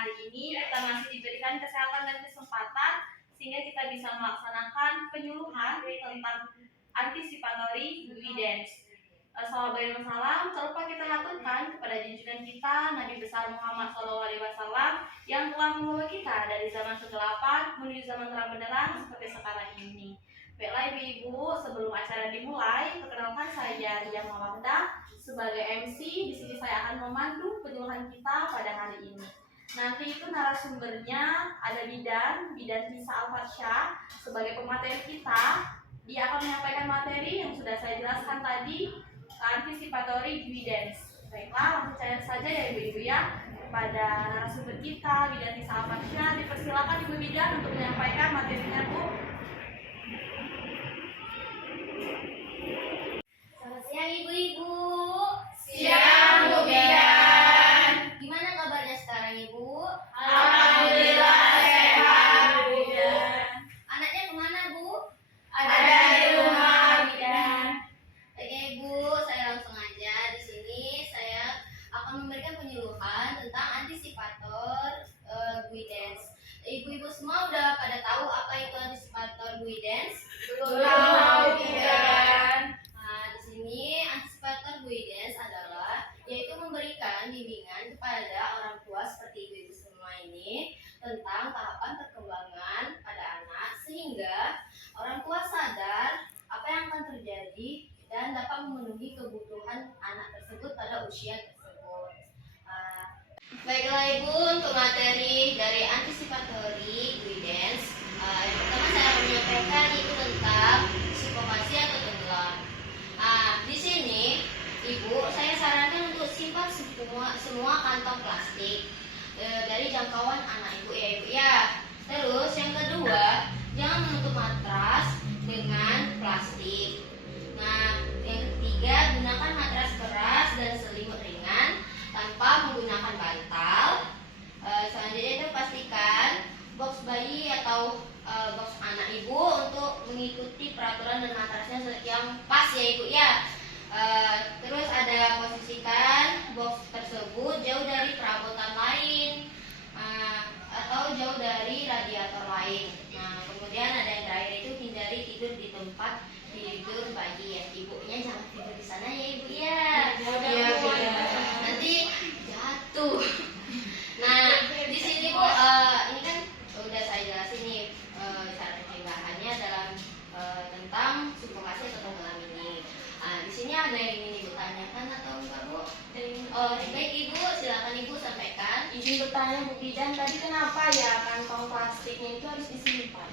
hari ini kita masih diberikan kesehatan dan kesempatan sehingga kita bisa melaksanakan penyuluhan tentang anticipatory guidance. Salawat dan salam terlupa kita haturkan kepada junjungan kita Nabi besar Muhammad SAW yang telah membawa kita dari zaman kegelapan menuju zaman terang benderang seperti sekarang ini. Baiklah ibu-ibu, sebelum acara dimulai, perkenalkan saya Ria Mawarda sebagai MC. Di sini saya akan memandu penyuluhan kita pada hari ini. Nanti itu narasumbernya ada Bidan Nisa Alfarsyah sebagai pemateri kita. Dia akan menyampaikan materi yang sudah saya jelaskan tadi, anticipatory guidance. Baiklah, langsung saja ya ibu-ibu ya pada narasumber kita Bidan Nisa Alfarsyah. Dipersilakan Ibu Bidan untuk menyampaikan materinya, Bu. Selamat siang ibu-ibu. Siang Bu Bidan. Gimana kabarnya sekarang ibu? Alhamdulillah sehat Bu Bidan. Anaknya kemana bu? Ada di rumah Bidan. Oke ibu, saya langsung aja. Di sini saya akan memberikan penyuluhan tentang antisipator guidance. Ibu-ibu semua udah pada tahu apa itu antisipator guidance? Tahu Bidan. Nah, di sini antisipator guidance adalah yaitu memberikan bimbingan kepada orang tua seperti ibu-ibu semua ini tentang tahapan perkembangan pada anak sehingga orang tua sadar apa yang akan terjadi dan dapat memenuhi kebutuhan anak tersebut pada usia tersebut. Baiklah ibu, untuk materi dari anticipatory guidance, yang pertama saya akan menyampaikan itu tentang sufokasi atau tenggelam. Di sini ibu, saya sarankan untuk simpan semua kantong plastik dari jangkauan anak ibu ya ibu ya. Terus yang kedua, jangan menutup matras dengan plastik. Nah, yang ketiga, gunakan matras keras dan selimut ringan tanpa menggunakan bantal. Selanjutnya itu pastikan box bayi atau box anak ibu untuk mengikuti peraturan dan matrasnya yang pas ya ibu ya. Terus ada posisikan box tersebut jauh dari perabotan lain atau jauh dari radiator lain. Nah, kemudian ada yang terakhir itu hindari tidur di tempat tidur bayi ya. Ibunya jangan tidur di sana ya ibu ya. Nanti jatuh. Nah, di sini bu, ini kan udah saya jelasin nih cara pencegahannya dalam tentang sufokasi atau tenggelam ini. Di sini ada yang ingin ibu tanyakan atau enggak bu? Baik ibu, silakan ibu sampaikan. Izin bertanya Bu Bidan, tadi kenapa ya kantong plastiknya itu harus disimpan?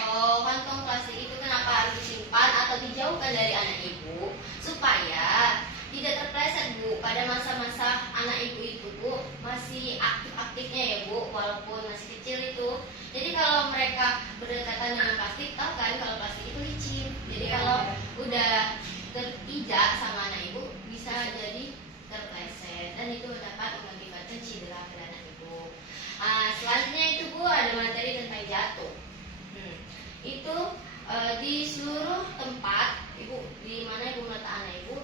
Kantong plastik itu kenapa harus disimpan atau dijauhkan dari anak ibu supaya tidak terpleset bu pada masa-masa anak ibu itu bu masih aktif-aktifnya ya bu walaupun masih kecil itu. Jadi kalau mereka berdekatan dengan plastik, tahu kan kalau plastik itu licin. Jadi kalau udah terpijak sama anak ibu bisa jadi terpleset dan itu dapat mengakibatkan cedera pada anak ibu. Selanjutnya itu bu ada materi tentang jatuh. Itu di seluruh tempat ibu di mana ibu meletak anak ibu,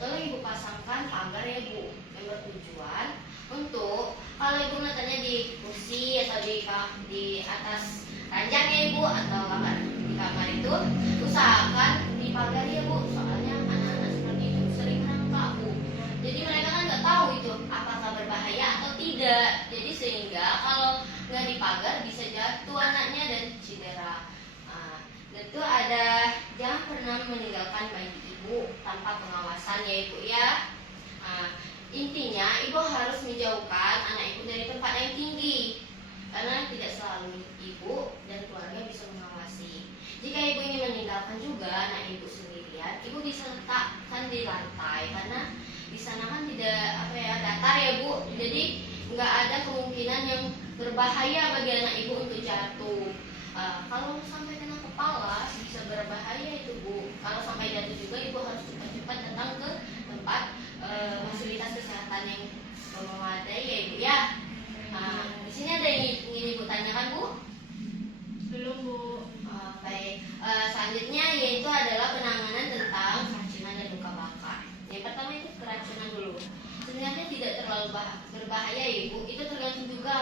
tolong ibu pasangkan pagar ya bu yang bertujuan untuk kalau ibu meletaknya di kursi atau di atas ranjang ya ibu atau di kamar itu usahakan dipagar ya bu, soalnya anak-anak seperti itu sering merangkak bu. Jadi mereka kan nggak tahu itu apakah berbahaya atau tidak. Jadi sehingga kalau nggak dipagar bisa jatuh anaknya dan cedera. Dan itu ada jangan pernah meninggalkan bayi ibu tanpa pengawasan ya ibu ya. Intinya ibu harus menjauhkan anak ibu dari tempat yang tinggi karena tidak selalu ibu dan keluarga bisa mengawasi. Jika ibu ingin meninggalkan juga anak ibu sendirian, ibu bisa letakkan di lantai karena di sana kan tidak datar ya bu. Jadi nggak ada kemungkinan yang berbahaya bagi anak ibu untuk jatuh. Kalau sampai kena kepala bisa berbahaya itu bu. Kalau sampai jatuh juga ibu harus cepat-cepat datang ke tempat fasilitas kesehatan yang memadai ya ibu ya. Di sini ada yang ingin ibu tanyakan bu? Belum Bu. Baik. Selanjutnya yaitu adalah penanganan tentang keracunan dan luka bakar. Yang pertama itu keracunan dulu. Sebenarnya tidak terlalu berbahaya ya ibu. Itu tergantung juga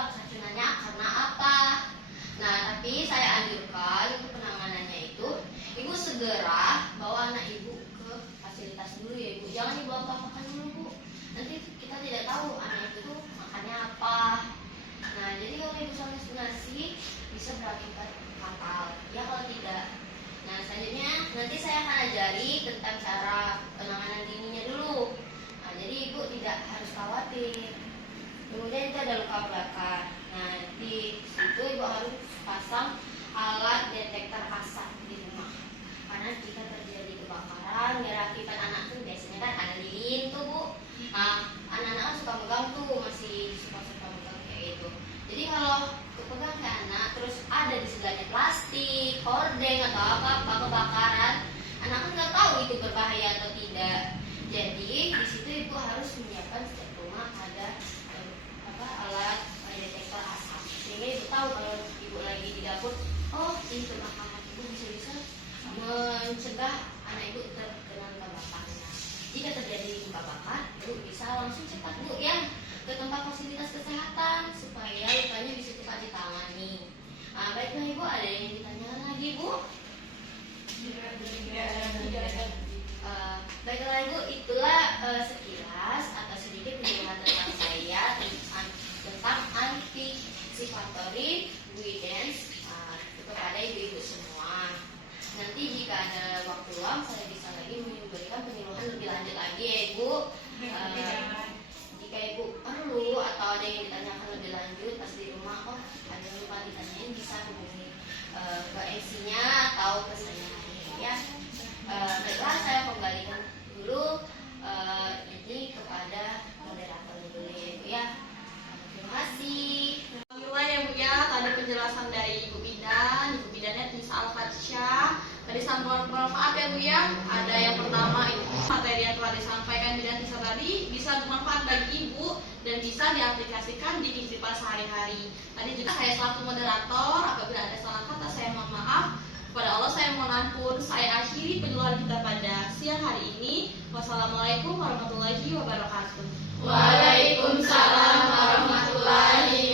segera bawa anak ibu ke fasilitas dulu ya ibu. Jangan dibawa ke makan dulu bu. Nanti kita tidak tahu anak itu tuh makannya apa. Nah jadi kalau ibu sampai nasi bisa berakibat fatal. Ya kalau tidak. Nah selanjutnya nanti saya akan ajari tentang cara penanganan dininya dulu. Nah jadi ibu tidak harus khawatir. Kemudian itu ada luka bakar. Nah di situ ibu harus pasang alat detektor asap di rumah. Karena jika terjadi kebakaran, ya akibat anak tuh biasanya kan ada lilin tuh bu. Nah anak-anak kan suka megang tuh, masih suka megang kayak gitu. Jadi kalau kepegang ke anak, terus ada di sebelahnya plastik, hordeng atau apa kebakaran, anak kan nggak tahu itu berbahaya atau tidak. Jadi di situ ibu harus menyiapkan setiap rumah ada alat detektor asap, sehingga ibu tahu kalau ibu lagi di dapur, oh ini kebakaran, ibu bisa mencegah anak ibu terkena luka bakarnya. Jika terjadi luka bakar, ibu bisa langsung cepat bu ya ke tempat fasilitas kesehatan supaya lukanya bisa cepat ditangani. Nah, baiklah ibu, ada yang ditanyakan lagi bu? Baiklah ibu, itulah sekilas atau sedikit penjelasan tentang saya tentang anticipatory guidance kepada ibu-ibu semua. Nanti jika ada waktu luang saya bisa lagi memberikan penyuluhan lebih lanjut lagi ya ibu. Jika ibu perlu atau ada yang ditanyakan lebih lanjut pas di rumah, oh ada yang lupa ditanyain, bisa hubungi ke MC-nya atau ke saya ya. Baiklah, saya kembalikan dulu ini kepada moderator dulu ya ibu ya. Terima kasih. Alhamdulillah ya Bu ya, tadi penjelasan dari Ibu Bidannya Nisa Al-Fatsyah. Tadi sangat bermanfaat ya Bu ya. Ada yang pertama itu materi yang telah disampaikan Bidan Nisa tadi bisa bermanfaat bagi Ibu dan bisa diaplikasikan di kehidupan sehari-hari. Tadi juga saya selaku moderator, apabila ada salah kata saya mohon maaf. Kepada Allah saya mohon ampun. Saya akhiri penyuluhan kita pada siang hari ini. Wassalamualaikum warahmatullahi wabarakatuh. Waalaikumsalam warahmatullahi